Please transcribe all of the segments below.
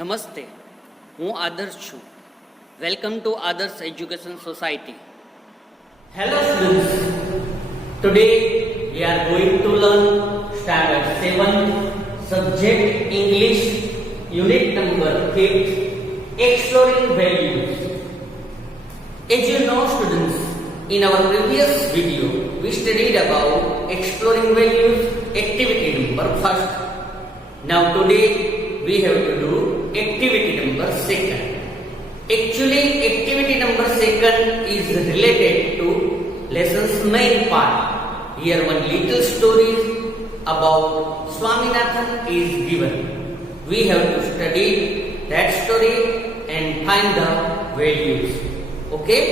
નમસ્તે, હું આદર્શ છું. વેલકમ ટુ આદર્શ education society. Hello students, today we are going to learn standard 7 subject English unit number 8 exploring values. As you know students, in our previous video we studied about exploring values activity number 1. Now today we have to do activity number 2. Actually, activity number 2 is related to lesson's main part. Here one little story about Swaminathan is given. We have to study that story and find the values. Okay?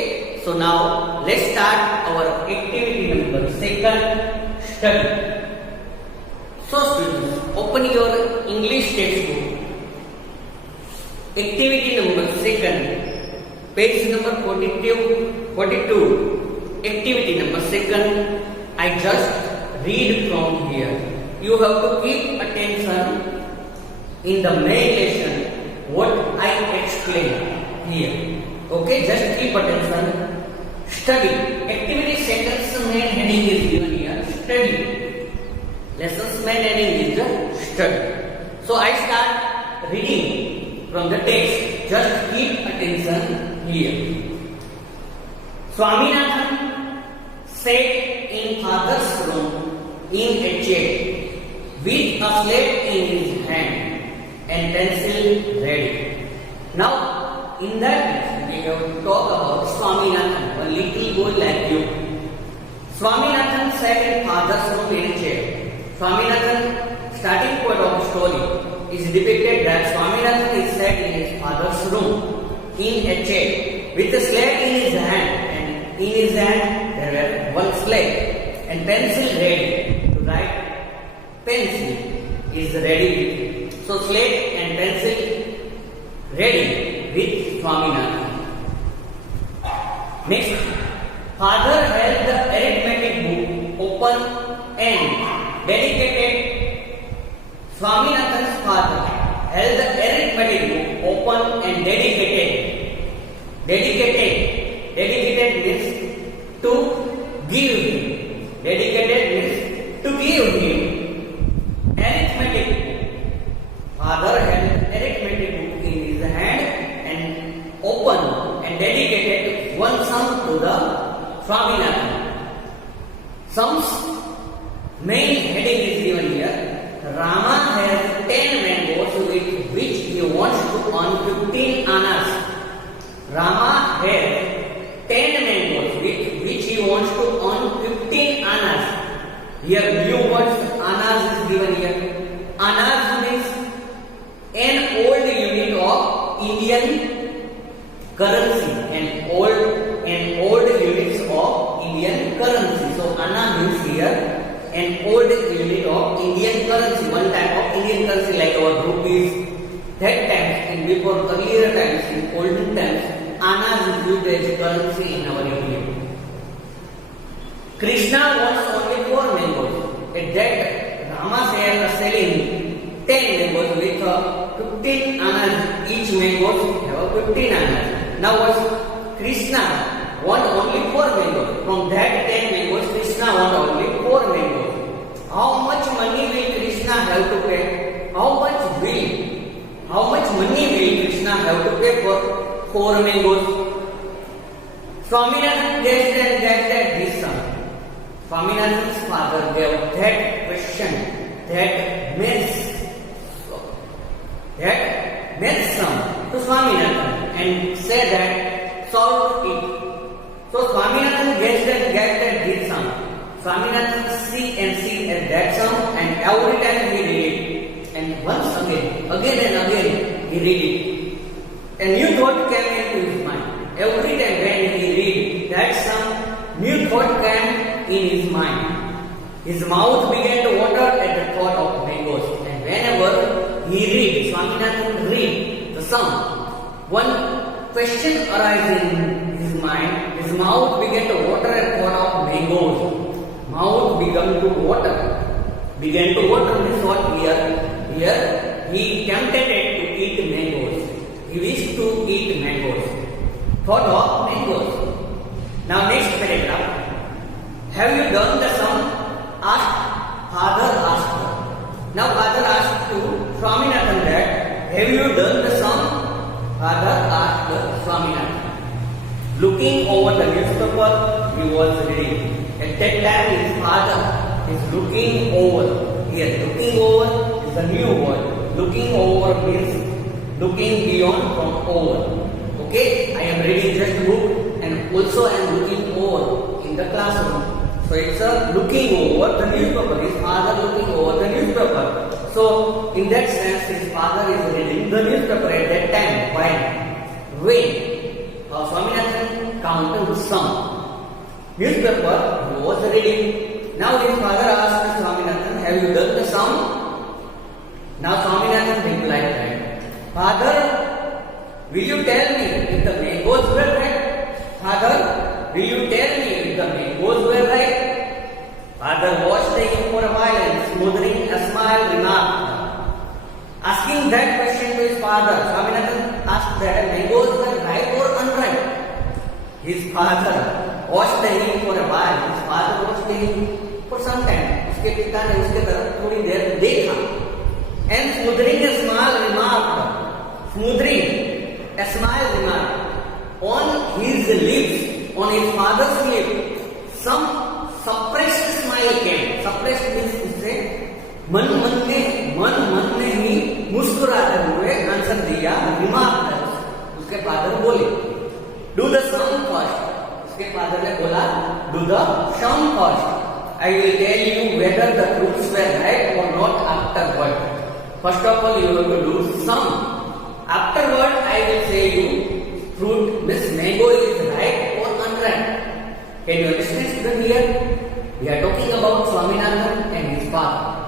So now let's start our activity number 2 study. So students, open your English textbook. Activity number 2, page number 42, activity number 2, I just read from here. You have to keep attention in the main lesson what I explain here. Okay, just keep attention. Study. Activity second's main heading is given here, study. Lesson's main heading is the study. So I start reading from the text. Just keep attention here. Swaminathan sat in father's room in a chair with a slate in his hand and pencil ready. Now, in that lesson, we have to talk about Swaminathan, a little boy like you. Swaminathan sat in father's room in a chair. Swaminathan, starting point of the story, is depicted that Swaminathan is sat in his father's room in a chair with a slate in his hand, and in his hand there were one slate and pencil ready to write. Pencil is ready with him. So slate and pencil ready with Swaminathan. Next, father held the arithmetic book open and dedicated. Swaminathan's father held the arithmetic book open and dedicated. Dedicated means to give him. Dedicated means to give him arithmetic book. Father held arithmetic book in his hand and open and dedicated one sum to the Swaminathan. Sum's main heading is given here. Rama has 10 mangoes with which he wants to earn 15 annas. Rama has 10 mangoes with which he wants to earn 15 annas. Here new words annas is given here. Annas means an old unit of Indian currency. An old units of Indian currency. So anna means here an old unit of Indian currency, one type of Indian currency like our rupees. That times and before earlier times, in olden times, annas is used as currency in our India. Krishna wants only 4 mangoes. At that Rama is selling 10 mangoes with 15 annas. Each mango have 15 annas. Now what's Krishna want only 4 mangoes. From that 10 mangoes, Krishna want only 4 mangoes. How much money will Krishna have to pay? How much money will Krishna have to pay for 4 mangoes? Swaminathan guessed at this sum. Swaminathan's father gave that question, that maths sum to Swaminathan and said that solve it. So Swaminathan guessed at this sum. Swaminathan see at that sum and every time he read it. And once again and again he read it. A new thought came into his mind. Every time when he read that sum, new thought came in his mind. His mouth began to water at the thought of mangoes. And whenever he read, Swaminathan read the sum, one question arises in his mind. His mouth began to water at thought of mangoes. Mouth began to water. Means what here he tempted to eat mangoes. He wished to eat mangoes. Thought of mangoes. Now next paragraph. Have you done the sum? Asked. Father asked. Now father asked to Swaminathan that, have you done the sum? Father asked Swaminathan. Looking over the newspaper, he was reading. At that time his father is looking over. Here, looking over is a new word. Looking over means looking beyond from over. Okay, I am reading just book and also I am looking over in the classroom. So it's a looking over the newspaper. His father looking over the newspaper. So in that sense, his father is reading the newspaper at that time. Why? When Swaminathan counted some newspaper, he was reading. Now his father asked Swaminathan, have you done the sum? Now Swaminathan replied that, Father, will you tell me if the mangoes were right? Father, will you tell me if the mangoes were right? Father watched him for a while and smothering a smile remarked. Asking that question to his father, Swaminathan asked that mangoes were right or unright. His father watched him for a while. His father watched him for some time. उसके पिता ने उसके तरफ थोड़ी देर देखा. And smothering a smile remarked. Smothering a smile remarked. On his lips, on his father's lips, some suppressed smile came. Suppressed means इससे मन में ही मुस्कुराते हुए आंसर दिया. रिमार्क उसके फादर बोले, डू द सम फर्स्ट. उसके फादर ने बोला, do the sum first. I will tell you whether the truths were right or not afterward. First of all, you have to do sum. Afterward, I will say you fruit, this mango is right or unright. Can you understand, student here? We are talking about Swaminathan and his father.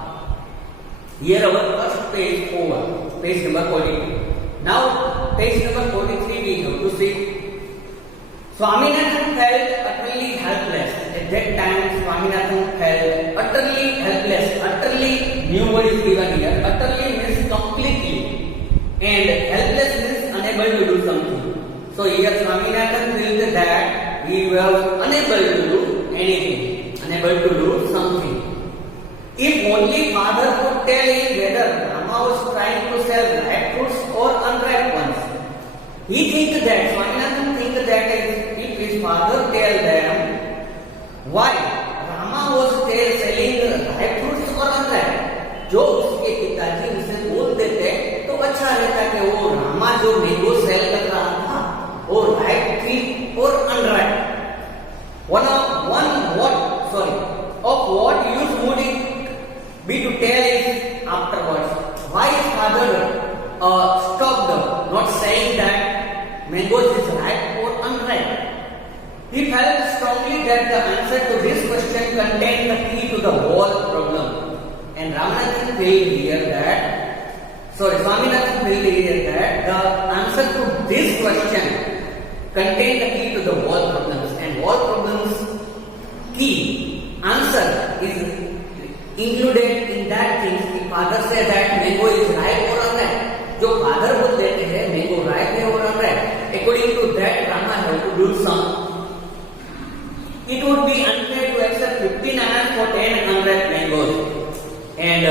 Here our first page over, page number 42. Now page number 43 we have to see. Swaminathan felt utterly helpless. At that time Swaminathan felt utterly helpless. Utterly, new word is given here. Utterly means completely. And helpless means unable to do something. So here Swaminathan felt that he was unable to do anything. Unable to do something. If only father could tell him whether Rama was trying to sell ripe fruits or unripe ones. He thinks that, Swaminathan thinks that if his father tell them why Rama was selling ripe fruits or unripe, जो उसके पिताजी उसे बोल देते तो अच्छा रहता कि वो रामा जो मैंगो सेल कर रहा था वो राइप थी और unripe. Of what use would it be to tell it afterwards? Why his father stopped not saying that mangoes is ripe or unripe? He felt strongly that the answer to this question contained the key to the whole problem. And Swaminathan felt here that the answer to this question contained the key to the whole problems. And all problems key answer is included in that thing. If father says that mango is ripe or unripe, जो father बोल देते हैं mango ripe है or unripe, according to that Rama have to do some. It would be unfair to accept 15 annas for 10 unripe mangoes. And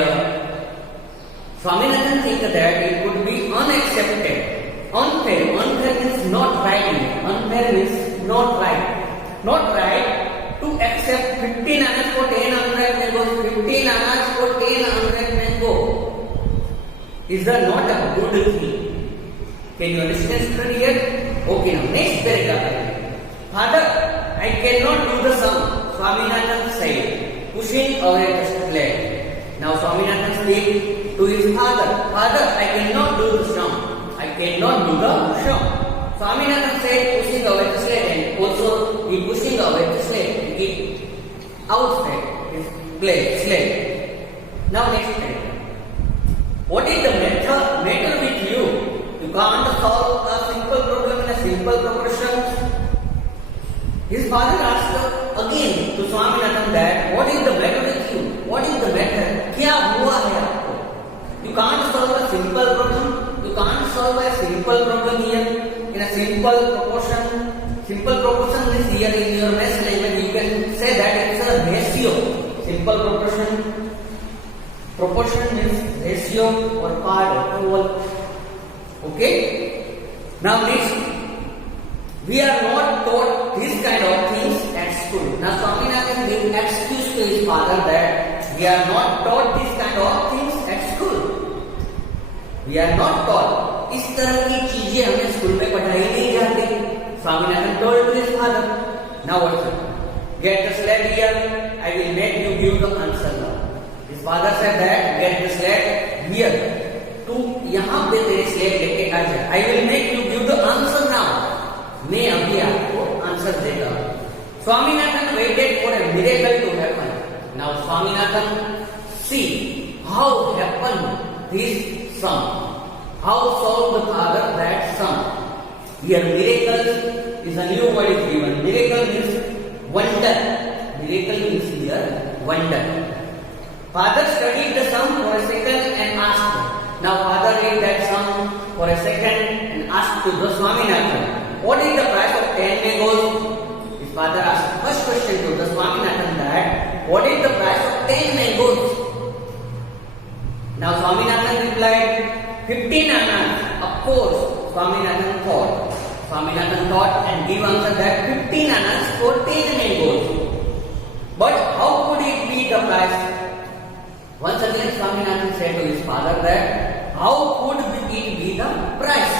Swaminathan thinks that it would be unaccepted. Unfair means not right. Unfair means not right. Not right to accept 15 annas for 10 unripe mangoes. 15 annas for 10 unripe mango. Is that not a good thing? Can you understand here? Okay, now next paragraph. Father, I cannot do the sum, Swaminathan said, pushing away the slate. Now Swaminathan said to his father, Father, I cannot do the sum. I cannot do the sum. Swaminathan said, pushing away the slate, and also he pushing away the slate. He outside his slate. Now next paragraph. What is the matter with you? You can't solve a simple problem in a simple proportion. His father asked again to Swaminathan that, what is the matter with you? What is the matter? क्या हुआ है आपको? You can't solve a simple problem. You can't simple problem here. In a simple proportion is here in your maths language. You can say that it's a ratio. Simple proportion means ratio or part of whole. Okay. Now next, we are not taught this kind of things at school. Now Swaminathan gave excuse to his father that we are not taught this kind of things at school. We are not taught. इस तरह की चीजें हमें school में पढ़ाई नहीं जाती. Swaminathan told to his father. Now what? Get the slide here. I will make you give the answer now. His father said that get the slide here. तू यहाँ पे तेरे स्लेट लेके आ जा. I will make you give the answer now. मैं अभी आपको answer देगा. Swaminathan waited for a miracle to happen. Now Swaminathan see how happened this sum. How solved the father that sum. Here miracle is a new word is given. Miracle means wonder. Miracle means here wonder. Father studied the sum for a second and asked. Now father read that sum for a second and asked to the Swaminathan, what is the price of 10 mangoes? His father asked first question to the Swaminathan that what is the price of 10 mangoes? Now Swaminathan replied 15 annas. Of course, Swaminathan thought and gave answer that 15 annas for 10 mangoes. But how could it be the price? Once again Swaminathan said to his father that how could it be the price?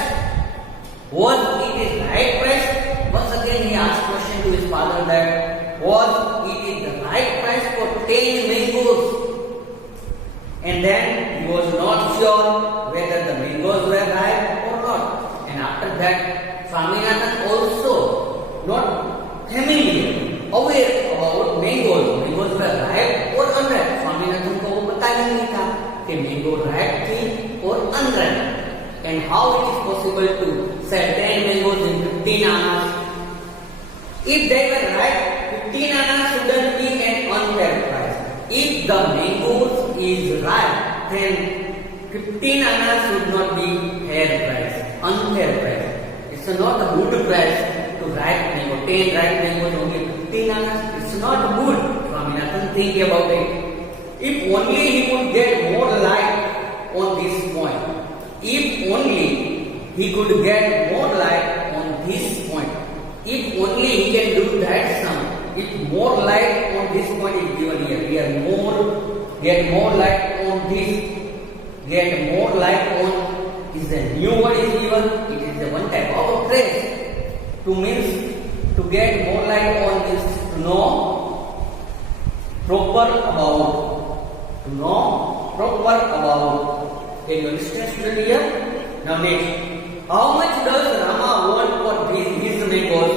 Was it the right price? Once again he asked question to his father that was it the right price for 10 mangoes? And then he was not sure whether the mangoes were ripe or not. And after that, Swaminathan also not familiar, aware about mangoes. Mangoes were ripe or unripe. Swaminathan को वो पता ही नहीं था कि mango ripe थी or unripe. And how it is possible to sell 10 mangoes in 15 annas? If they were ripe, 15 annas shouldn't be an unfair price. If the mangoes is ripe, then 15 annas should not be fair price, unfair price. It's not a good price to ripe mango. 10 ripe mangoes only 15 annas. It's not good. Swaminathan think about it. If only he could get more light on this point. If only he could get more light on this point. If only he can do that sum. If more light on this point is given here, get more light on this, get more light on is a new word is given. It is the one type of phrase. To means to get more light on this, to know proper about. To know proper about. Can you understand student here? Now next, how much does Rama want for his mangoes?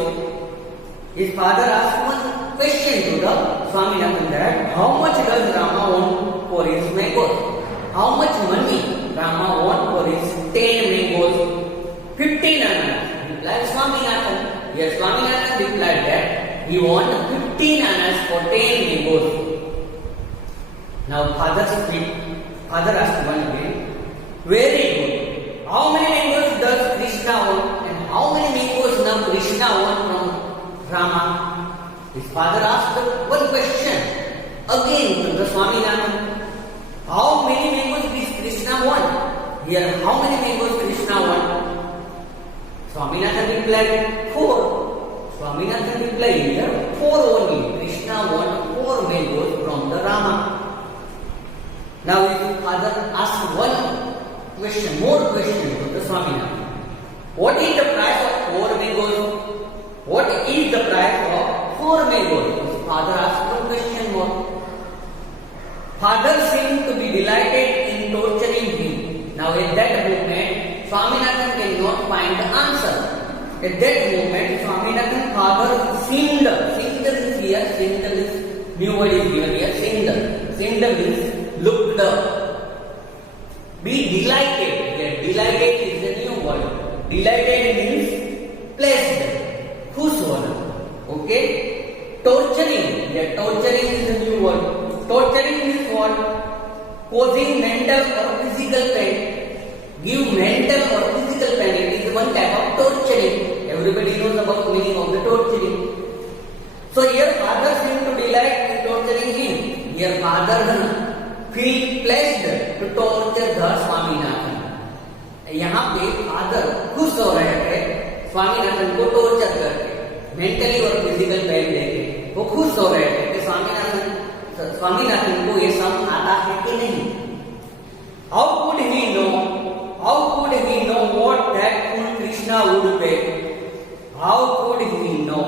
His father asked one question to the Swaminathan that how much does Rama want for his mangoes? How much money Rama want for his 10 mangoes? 15 annas. Replied Swaminathan. Yes, Swaminathan replied that he want 15 annas for 10 mangoes. Now father asked one again. Very good. How many mangoes does Krishna want and how many mangoes now Krishna want from Rama? His father asked one question again to the Swaminathan. How many mangoes does Krishna want? Here, how many mangoes Krishna want? Swaminathan replied 4. Swaminathan replied here 4 only. Krishna want 4 mangoes from the Rama. Now his father asked one question, more question to the Swaminathan. What is the price of 4 mangoes? What is the price of 4 mangoes? His father asked one question more. Father seemed to be delighted in torturing him. Now at that moment, Swaminathan cannot find the answer. At that moment, Swaminathan father seemed is here, is new word is given here, seemed means looked up. Be delighted. Here, delighted is a new word. Delighted means pleased. Whose one? Okay? Torturing. Here, torturing is a new word. Torturing means what? Causing mental or physical pain. Give mental or physical pain. It is everybody knows about the meaning of the torturing. So here father seemed to delight in torturing him. Here father feel pleased to torture the Swaminathan. यहाँ पे father खुश हो रहे थे स्वामीनाथन को torture करके, mentally और physical pain देके वो खुश हो रहे थे कि स्वामीनाथन को ये सब आता है कि नहीं. How could he know what that fool Krishna would pay? How could he know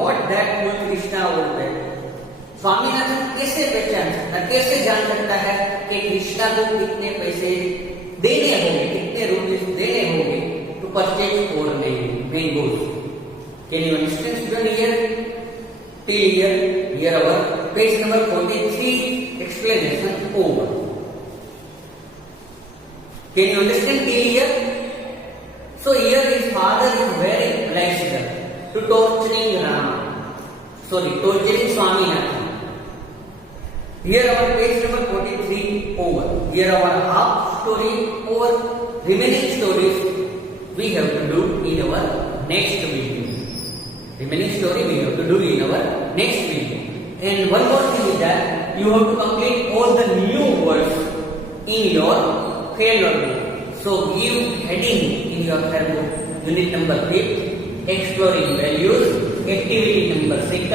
what that fool Krishna would pay? Swaminathan कैसे पहचान सकता, कैसे जान सकता है कि कृष्णा को कितने पैसे देने होंगे, कितने रुपीस देने होंगे to purchase four mangoes. Can you understand student here? Till here our page number 43 explanation over. Can you understand till here? So here his father is very pleased to torturing Swaminathan. Here our page number 43 over. Here our half story over. Remaining stories we have to do in our next video. Remaining story we have to do in our next video. And one more thing is that you have to complete all the new words in your failure book. So give heading in your failure book. Unit number 5, exploring values. Activity number 2,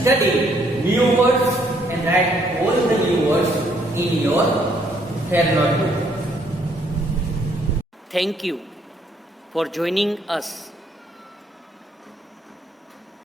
study new words and write all the new words in your failure book. Thank you for joining us